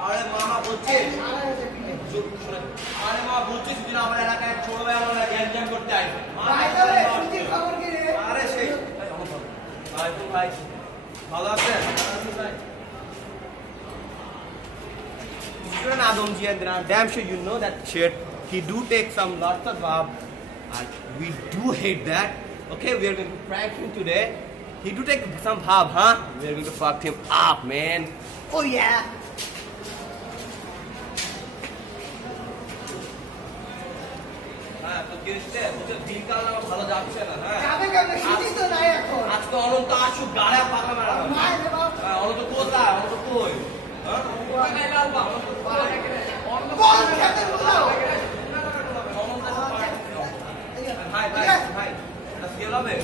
আরে মামা বলছে আরে মা বলছে সেদিন আমার এলাকায় ছোটবেলা আমরা গ্যাঞ্জাম করতে আসবে আরে সেই ভাই তো ভাই ভালো আছে Adamji and I'm damn sure you know that shit. He do take some lots of and we do hate that. Okay, we are going to prank him today. He do take some hub, huh? We are going to fuck him up, man. Oh yeah. হ্যাঁ তো গেছে তো দিনকাল আমার ভালো যাচ্ছে না হ্যাঁ যাবে কেন শীতই তো নাই এখন আজকে অনন্ত আসু গাড়া পাকা মারা নাই রে বাবা হ্যাঁ অনন্ত কোথায় অনন্ত কই হ্যাঁ কোথায় লাল বা অনন্ত কোন খেতে বলাও অনন্ত ভাই ভাই ভাই এটা ফেল হবে